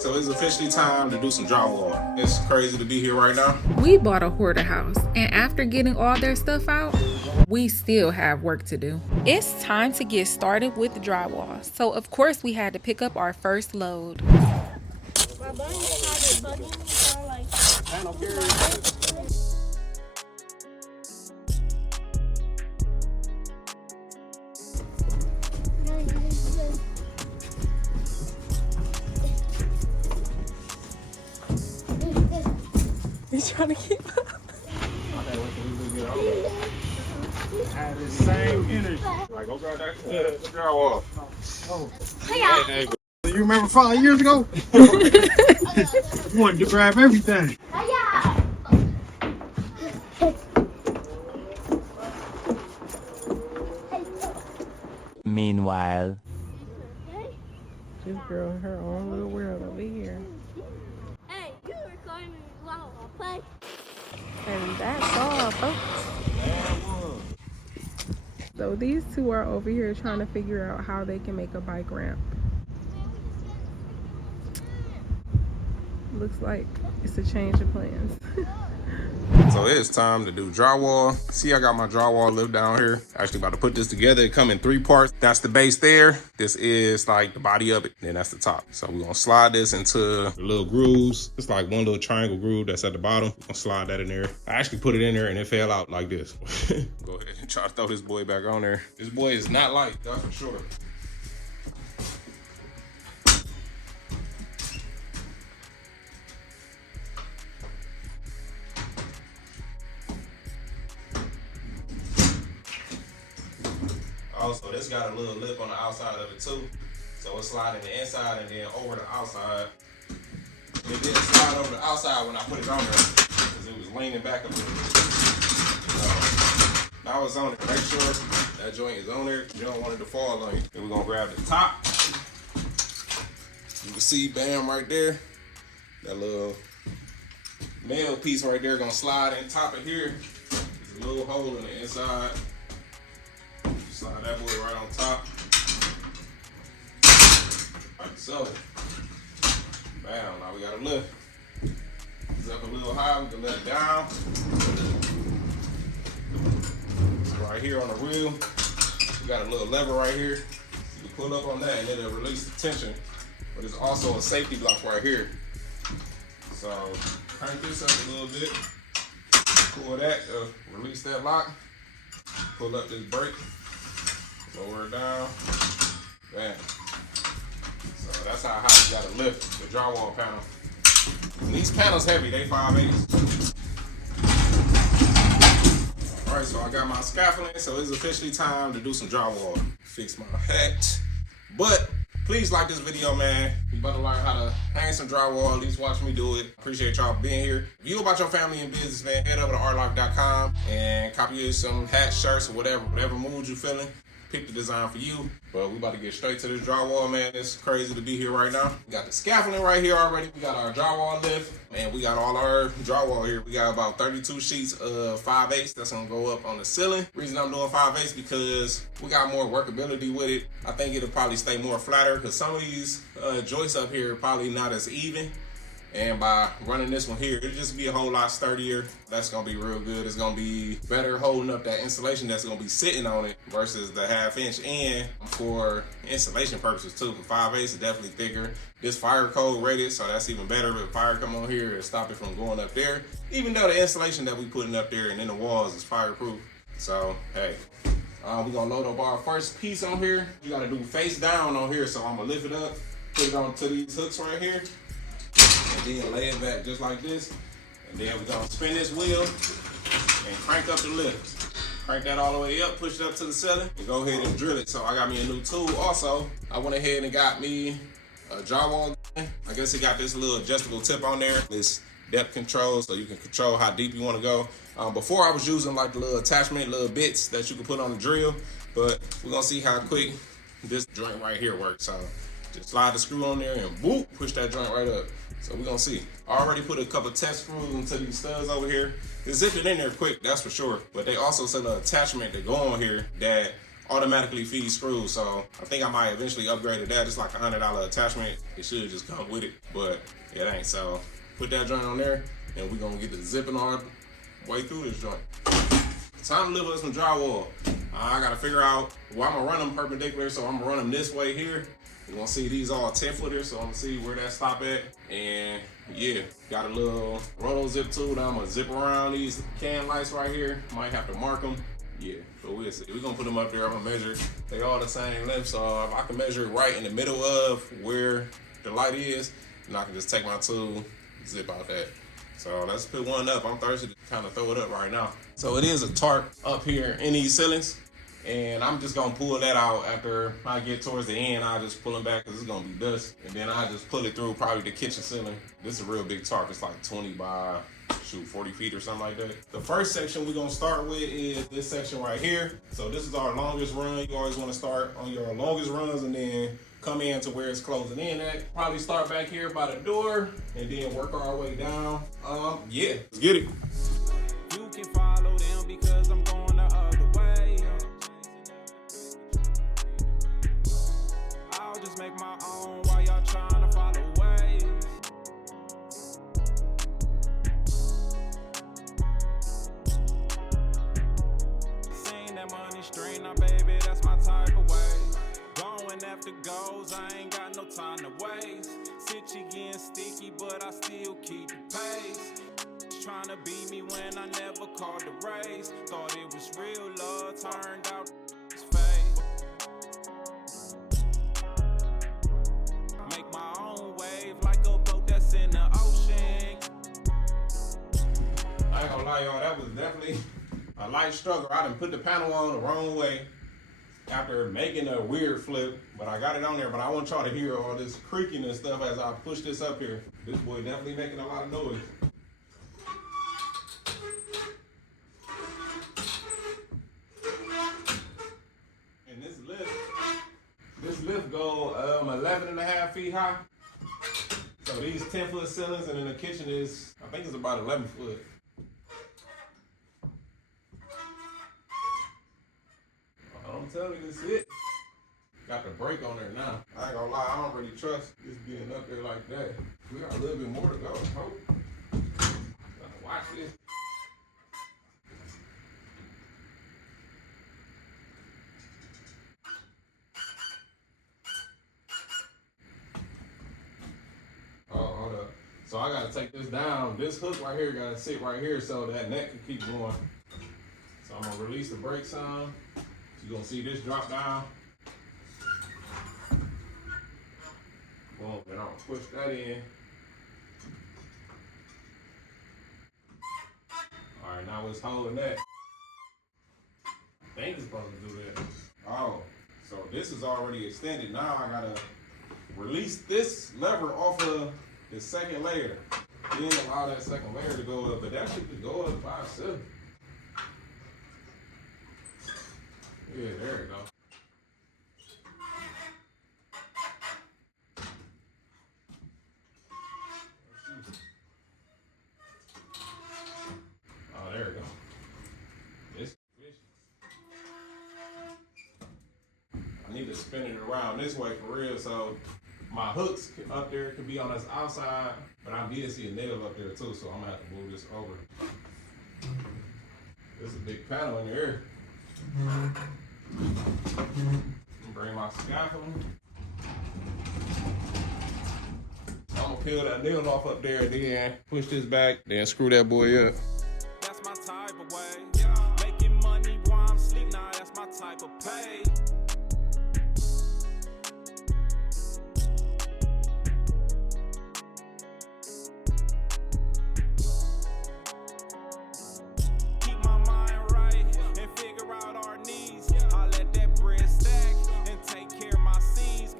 So it's officially time to do some drywall. It's crazy to be here right now. We bought a hoarder house, and after getting all their stuff out, we still have work to do. It's time to get started with the drywall. So of course we had to pick up our first load. My bunny started bugging me, so I'm like, You trying to keep up? Have the same energy. Like, go grab that drywall. hey, You remember 5 years ago? You wanted to grab everything. Meanwhile, This girl in her own little world over here. hey, you recording me while I play? And that's all, folks. So these two are over here trying to figure out how they can make a bike ramp. Looks like it's a change of plans. So it's time to do drywall. See, I got my drywall lift down here. Actually about to put this together. It come in 3 parts. That's the base there. This is like the body of it. Then that's the top. So we're gonna slide this into the little grooves. It's like one little triangle groove that's at the bottom. We're gonna slide that in there. I actually put it in there and it fell out like this. Go ahead and try to throw this boy back on there. This boy is not light, that's for sure. Also, this got a little lip on the outside of it too. So it's sliding the inside and then over the outside. It didn't slide over the outside when I put it on there because it was leaning back a little bit. So now it's on there. Make sure that joint is on there. You don't want it to fall on you. Then we're gonna grab the top. You can see, bam, right there. That little nail piece right there gonna slide in top of here. There's a little hole in the inside. Slide that boy right on top. Like so. Bam, now we got a lift. It's up a little high, we can let it down. Right here on the wheel, we got a little lever right here. You can pull up on that and it'll release the tension. But it's also a safety block right here. So crank this up a little bit. Pull that, release that lock. Pull up this brake. Lower it down. Bam. So that's how high you gotta lift the drywall panel. And these panels heavy, they 5/8. Alright, so I got my scaffolding, so it's officially time to do some drywall. Fix my hat. But please like this video, man. You about to learn how to hang some drywall, at least watch me do it. Appreciate y'all being here. If you about your family and business, man, head over to ARTTLife.com and copy you some hats, shirts, or whatever mood you feeling. Pick the design for you, but we about to get straight to this drywall, man. It's crazy to be here right now. We got the scaffolding right here already. We got our drywall lift, and we got all our drywall here. We got about 32 sheets of 5/8 that's gonna go up on the ceiling. Reason I'm doing 5/8 because we got more workability with it. I think it'll probably stay more flatter because some of these joists up here are probably not as even. And by running this one here, it'll just be a whole lot sturdier. That's gonna be real good. It's gonna be better holding up that insulation that's gonna be sitting on it versus the 1/2 inch. And for insulation purposes too, for 5/8 is definitely thicker. This fire code rated, so that's even better. If fire come on here, it'll stop it from going up there. Even though the insulation that we putting up there and in the walls is fireproof. So, hey. We're gonna load up our first piece on here. You gotta do face down on here, so I'm gonna lift it up, put it onto these hooks right here. And then lay it back just like this. And then we're gonna spin this wheel and crank up the lift. Crank that all the way up, push it up to the ceiling, and go ahead and drill it. So I got me a new tool. Also, I went ahead and got me a drywall gun. I guess it got this little adjustable tip on there. This depth control, so you can control how deep you wanna go. Before I was using like the little attachment, little bits that you can put on the drill, but we're gonna see how quick this joint right here works. So just slide the screw on there and whoop, push that joint right up. So we're gonna see. I already put a couple test screws into these studs over here. They zipped it in there quick, that's for sure. But they also sent an attachment to go on here that automatically feed screws. So I think I might eventually upgrade to that. It's like $100 attachment. It should just come with it, but it ain't. So put that joint on there, and we're gonna get the zipping our way through this joint. Time to lift up some drywall. I gotta figure out, well, I'm gonna run them perpendicular, so I'm gonna run them this way here. You're gonna see these all 10-footers, so I'm gonna see where that stop at. And yeah, got a little roto zip tool that I'm gonna zip around these can lights right here. Might have to mark them. Yeah, but we'll see. We're gonna put them up there. I'm gonna measure. They all the same length, so if I can measure it right in the middle of where the light is, then I can just take my tool, zip out that. So let's put one up. I'm thirsty to kind of throw it up right now. So it is a tarp up here in these ceilings, and I'm just gonna pull that out after I get towards the end. I'll just pull them back because it's gonna be dust, and then I just pull it through probably the kitchen ceiling. This is a real big tarp. It's like 20 by 40 feet or something like that. The first section we're gonna start with is this section right here. So this is our longest run. You always want to start on your longest runs and then come in to where it's closing in at. Probably start back here by the door and then work our way down. Yeah, let's get it. You can follow them because I'm going the other way. I'll just make my own while y'all trying to follow ways. Seen that money stream, now baby, that's my type of way. Going after goals, I ain't got no time to waste. Sit getting sticky, but I still keep the pace. Trying to beat me when I never called the race. Thought it was real love, turned out it's fake. Make my own wave like a boat that's in the ocean. I ain't gonna lie, y'all, that was definitely a light struggle. I done put the panel on the wrong way after making a weird flip, but I got it on there. But I want y'all to hear all this creaking and stuff as I push this up here. This boy definitely making a lot of noise. And this lift go 11.5 feet high. So these 10-foot ceilings, and then the kitchen is, I think it's about 11 foot. I'm telling you, this is it. Got the brake on there now. I ain't gonna lie, I don't really trust this being up there like that. We got a little bit more to go. Hope. Gotta watch this. Oh, hold up. So I gotta take this down. This hook right here gotta sit right here so that neck can keep going. So I'm gonna release the brake some. You're gonna see this drop down. Boom, then I'll push that in. All right, now it's holding that. I think it's supposed to do that. Oh, so this is already extended. Now I gotta release this lever off of the second layer. Then allow that second layer to go up, but that shit could go up by itself. Yeah, there we go. Oh, there we go. This fish. I need to spin it around this way for real, so my hooks up there could be on this outside, but I did see a nail up there too, so I'm gonna have to move this over. There's a big panel in there. Bring my scaffold. I'm gonna peel that nail off up there, then push this back, then screw that boy up. That's my type of way. Making money while I'm asleep, nah, that's my type of pay. Keep my mind right and figure out our needs. I let that bread stack and take care of my seeds.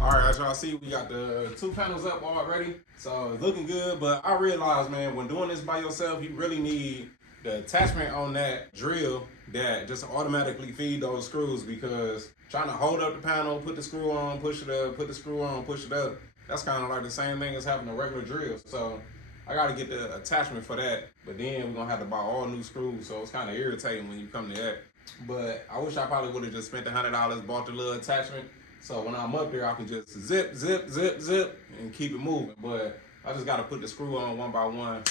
All right, as y'all see, we got the 2 panels up already, so it's looking good. But I realized, man, when doing this by yourself, you really need the attachment on that drill that just automatically feed those screws, because trying to hold up the panel, put the screw on, push it up, put the screw on, push it up, that's kind of like the same thing as having a regular drill. So I got to get the attachment for that, but then we're going to have to buy all new screws, so it's kind of irritating when you come to that. But I wish I probably would have just spent the $100, bought the little attachment. So when I'm up there, I can just zip, zip, zip, zip, and keep it moving. But I just got to put the screw on one by one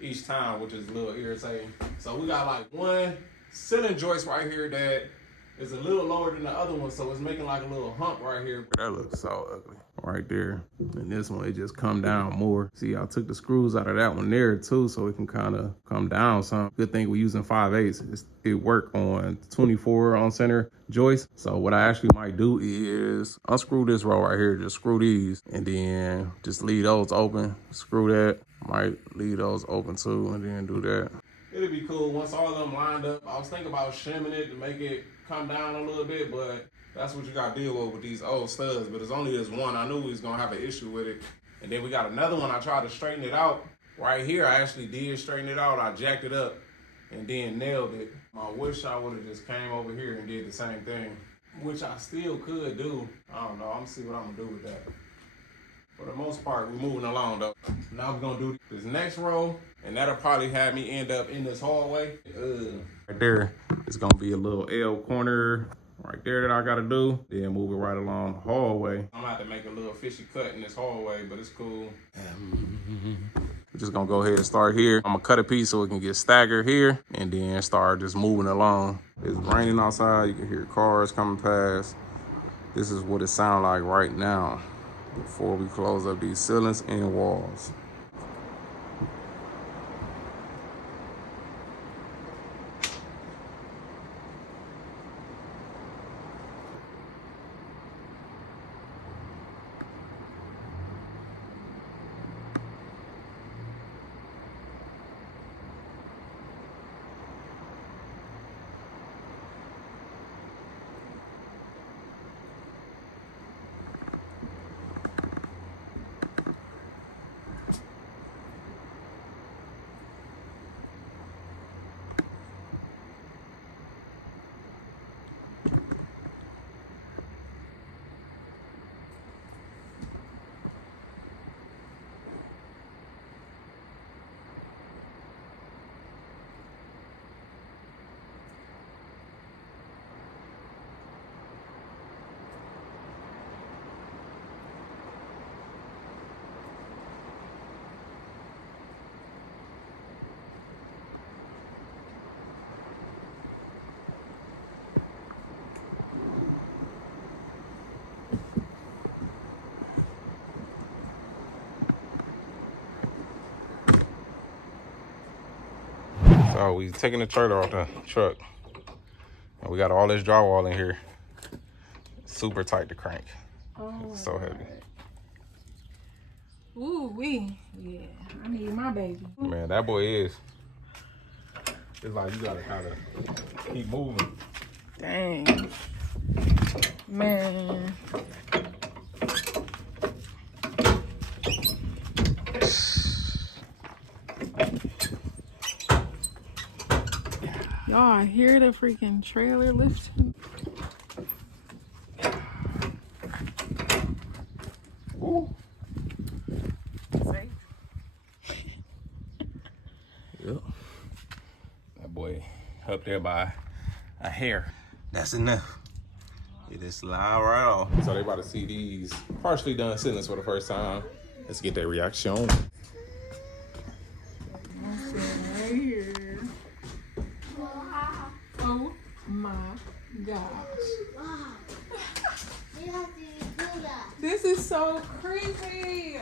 each time, which is a little irritating. So we got like one ceiling joist right here that is a little lower than the other one. So it's making like a little hump right here. That looks so ugly right there. And this one, it just come down more. See, I took the screws out of that one there too, so it can kind of come down some. Good thing we're using 5/8. It worked on 24 on center joist. So what I actually might do is unscrew this row right here, just screw these, and then just leave those open. Screw that. Might leave those open too, and then do that. It'd be cool once all of them lined up. I was thinking about shimming it to make it come down a little bit, but that's what you got to deal with these old studs. But it's only this one. I knew we was gonna have an issue with it. And then we got another one. I tried to straighten it out. Right here, I actually did straighten it out. I jacked it up and then nailed it. I wish I would have just came over here and did the same thing, which I still could do. I don't know. I'm gonna see what I'm gonna do with that. For the most part, we're moving along though. Now we're gonna do this next row, and that'll probably have me end up in this hallway. Right there, it's gonna be a little L corner right there that I gotta do. Then move it right along the hallway. I'm gonna have to make a little fishy cut in this hallway, but it's cool. We're just gonna go ahead and start here. I'm gonna cut a piece so it can get staggered here, and then start just moving along. It's raining outside, you can hear cars coming past. This is what it sounds like right now before we close up these ceilings and walls. So we taking the trailer off the truck. And we got all this drywall in here. Super tight to crank. Oh, it's so heavy. Ooh wee. Yeah, I need my baby. Man, that boy is. It's like you gotta kind of keep moving. Dang. Man. Y'all hear the freaking trailer lifting? Ooh. Safe. Yep. That boy up there by a hair. That's enough. It just slide right off. So they about to see these partially done ceilings for the first time. Let's get their reaction. Right here. Oh my gosh. This is so creepy.